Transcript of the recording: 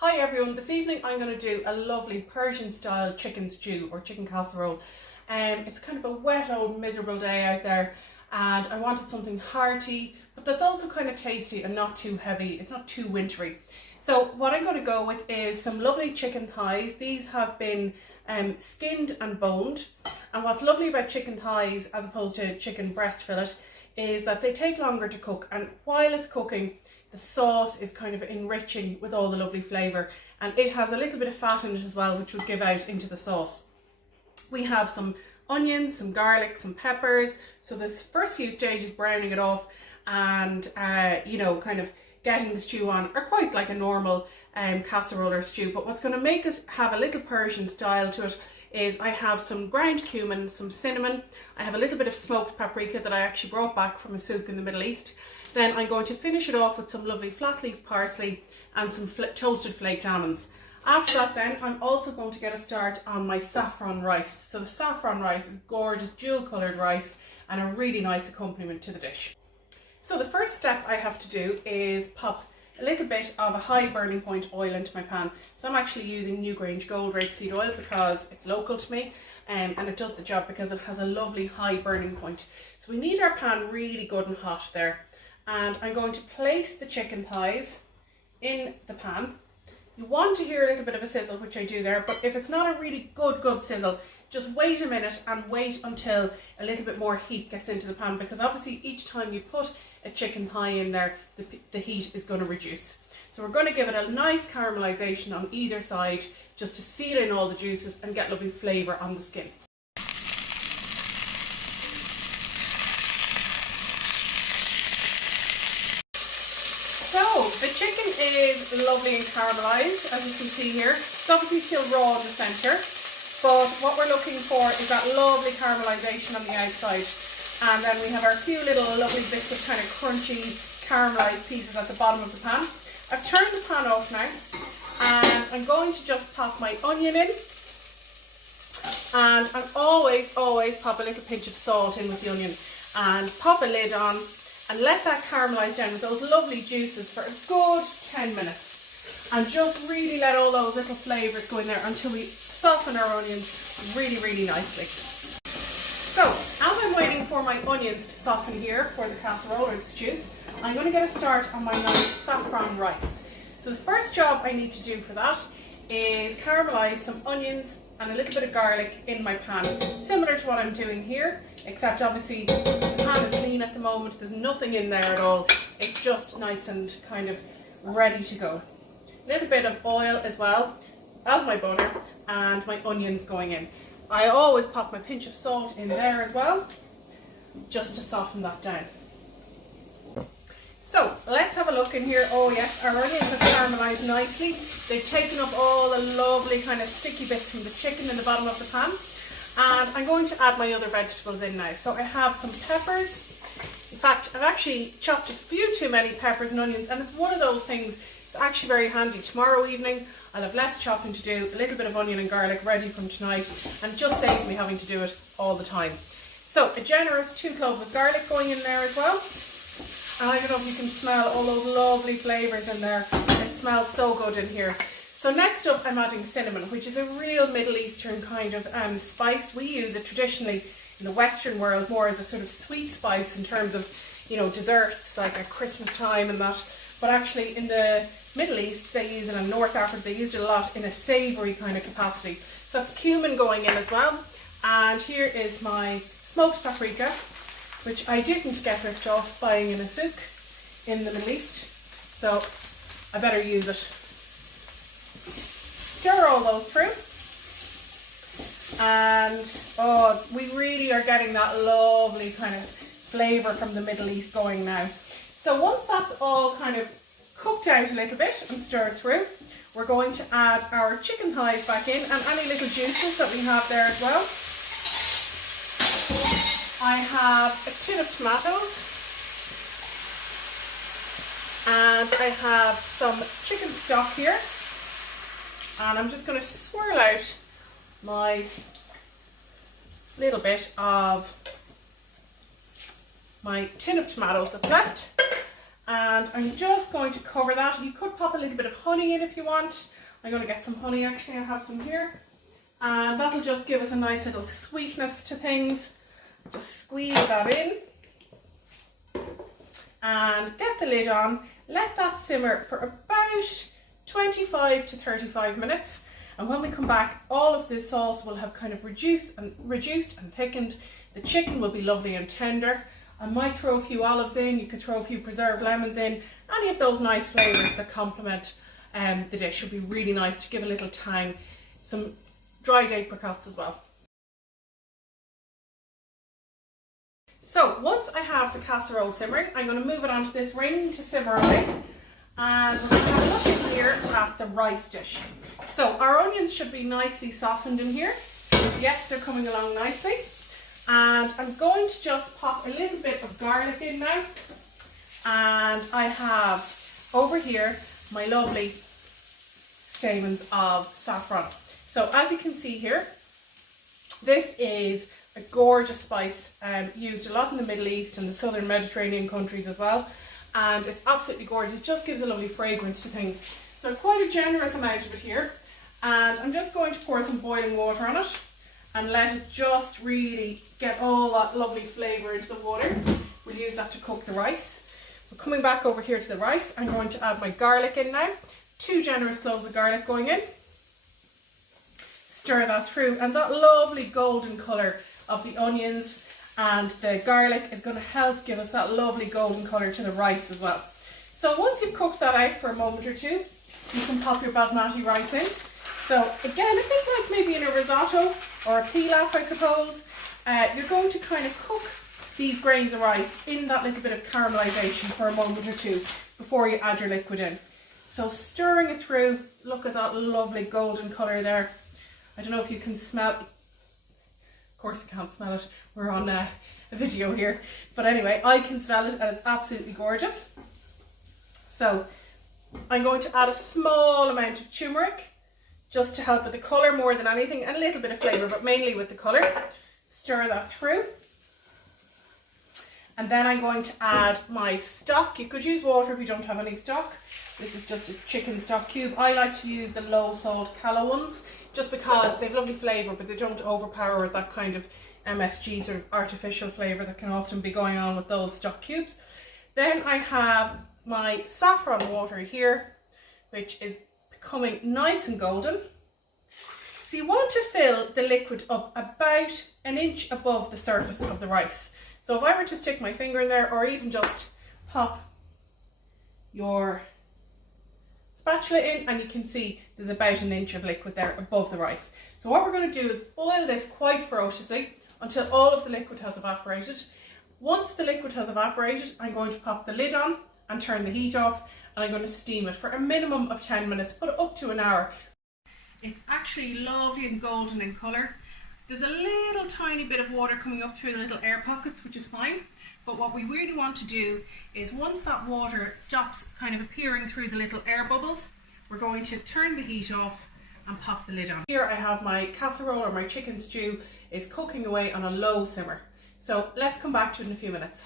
Hi everyone, this evening I'm going to do a lovely Persian style chicken stew or chicken casserole. It's kind of a wet old miserable day out there and I wanted something hearty but that's also kind of tasty and not too heavy. It's not too wintry. So what I'm going to go with is some lovely chicken thighs. These have been skinned and boned, and what's lovely about chicken thighs as opposed to chicken breast fillet is that they take longer to cook, and while it's cooking the sauce is kind of enriching with all the lovely flavour, and it has a little bit of fat in it as well, which will give out into the sauce. We have some onions, some garlic, some peppers. So this first few stages, browning it off and kind of getting the stew on are quite like a normal casserole or stew. But what's going to make it have a little Persian style to it is I have some ground cumin, some cinnamon. I have a little bit of smoked paprika that I actually brought back from a souk in the Middle East. Then I'm going to finish it off with some lovely flat leaf parsley and some toasted flaked almonds. After that then, I'm also going to get a start on my saffron rice. So the saffron rice is gorgeous, jewel coloured rice and a really nice accompaniment to the dish. So the first step I have to do is pop a little bit of a high burning point oil into my pan. So I'm actually using Newgrange Gold Rapeseed oil because it's local to me and it does the job because it has a lovely high burning point. So we need our pan really good and hot there. And I'm going to place the chicken thighs in the pan. You want to hear a little bit of a sizzle, which I do there, but if it's not a really good sizzle, just wait a minute and wait until a little bit more heat gets into the pan, because obviously each time you put a chicken thigh in there, the heat is going to reduce. So we're going to give it a nice caramelization on either side just to seal in all the juices and get lovely flavour on the skin. So the chicken is lovely and caramelised, as you can see here. It's obviously still raw in the centre, but what we're looking for is that lovely caramelisation on the outside. And then we have our few little lovely bits of kind of crunchy caramelised pieces at the bottom of the pan. I've turned the pan off now and I'm going to just pop my onion in. And I always pop a little pinch of salt in with the onion and pop a lid on. And let that caramelise down with those lovely juices for a good 10 minutes. And just really let all those little flavours go in there until we soften our onions really nicely. So, as I'm waiting for my onions to soften here for the casserole or the stew, I'm going to get a start on my nice saffron rice. So the first job I need to do for that is caramelise some onions and a little bit of garlic in my pan, similar to what I'm doing here, except obviously the pan is clean at the moment, there's nothing in there at all, it's just nice and kind of ready to go. A little bit of oil as well as my butter and my onions going in. I always pop my pinch of salt in there as well, just to soften that down. So let's have a look in here. Oh yes, our onions have caramelised nicely. They've taken up all the lovely kind of sticky bits from the chicken in the bottom of the pan. And I'm going to add my other vegetables in now. So I have some peppers. In fact, I've actually chopped a few too many peppers and onions, and it's one of those things, it's actually very handy. Tomorrow evening I'll have less chopping to do, a little bit of onion and garlic ready from tonight, and it just saves me having to do it all the time. So a generous 2 cloves of garlic going in there as well. And I don't know if you can smell all those lovely flavours in there. It smells so good in here. So next up I'm adding cinnamon, which is a real Middle Eastern kind of spice. We use it traditionally in the Western world more as a sort of sweet spice in terms of, desserts like at Christmas time and that. But actually in the Middle East they use it, in North Africa they used it a lot in a savoury kind of capacity. So that's cumin going in as well. And here is my smoked paprika, which I didn't get ripped off buying in a souk in the Middle East, so I better use it. Stir all those through, and we really are getting that lovely kind of flavour from the Middle East going now. So once that's all kind of cooked out a little bit and stirred through, we're going to add our chicken thighs back in and any little juices that we have there as well. I have a tin of tomatoes and I have some chicken stock here, and I'm just going to swirl out my little bit of my tin of tomatoes that's left, And I'm just going to cover that. You could pop a little bit of honey in if you want. I'm going to get some honey actually, I have some here. And that'll just give us a nice little sweetness to things. Just squeeze that in. And get the lid on. Let that simmer for about 25 to 35 minutes. And when we come back, all of this sauce will have kind of reduced and thickened. The chicken will be lovely and tender. I might throw a few olives in. You could throw a few preserved lemons in. Any of those nice flavours that complement the dish would be really nice to give a little tang. Some dried apricots as well. So once I have the casserole simmering, I'm going to move it onto this ring to simmer away. And we're going to have a look in here at the rice dish. So our onions should be nicely softened in here. Yes, they're coming along nicely. And I'm going to just pop a little bit of garlic in now. And I have over here my lovely stamens of saffron. So as you can see here, this is a gorgeous spice used a lot in the Middle East and the southern Mediterranean countries as well, and it's absolutely gorgeous. It just gives a lovely fragrance to things. So quite a generous amount of it here, and I'm just going to pour some boiling water on it and let it just really get all that lovely flavour into the water. We'll use that to cook the rice. But coming back over here to the rice, I'm going to add my garlic in now. 2 generous cloves of garlic going in. Stir that through, and that lovely golden colour of the onions and the garlic is going to help give us that lovely golden colour to the rice as well. So once you've cooked that out for a moment or two, you can pop your basmati rice in. So again, a bit like maybe in a risotto or a pilaf, I suppose, you're going to kind of cook these grains of rice in that little bit of caramelisation for a moment or two before you add your liquid in. So stirring it through, look at that lovely golden colour there. I don't know if you can smell it. Of course you can't smell it, we're on a video here. But anyway, I can smell it and it's absolutely gorgeous. So I'm going to add a small amount of turmeric just to help with the colour more than anything, and a little bit of flavour, but mainly with the colour. Stir that through. And then I'm going to add my stock. You could use water if you don't have any stock. This is just a chicken stock cube. I like to use the low salt callow ones, just because they have lovely flavour, but they don't overpower that kind of MSG sort of artificial flavour that can often be going on with those stock cubes. Then I have my saffron water here, which is becoming nice and golden. So you want to fill the liquid up about an inch above the surface of the rice. So if I were to stick my finger in there, or even just pop your spatula in, and you can see there's about an inch of liquid there above the rice. So what we're going to do is boil this quite ferociously until all of the liquid has evaporated. Once the liquid has evaporated, I'm going to pop the lid on and turn the heat off, and I'm going to steam it for a minimum of 10 minutes, but up to an hour. It's actually lovely and golden in colour. There's a little tiny bit of water coming up through the little air pockets, which is fine. But what we really want to do is, once that water stops kind of appearing through the little air bubbles, we're going to turn the heat off and pop the lid on. Here I have my casserole, or my chicken stew is cooking away on a low simmer. So let's come back to it in a few minutes.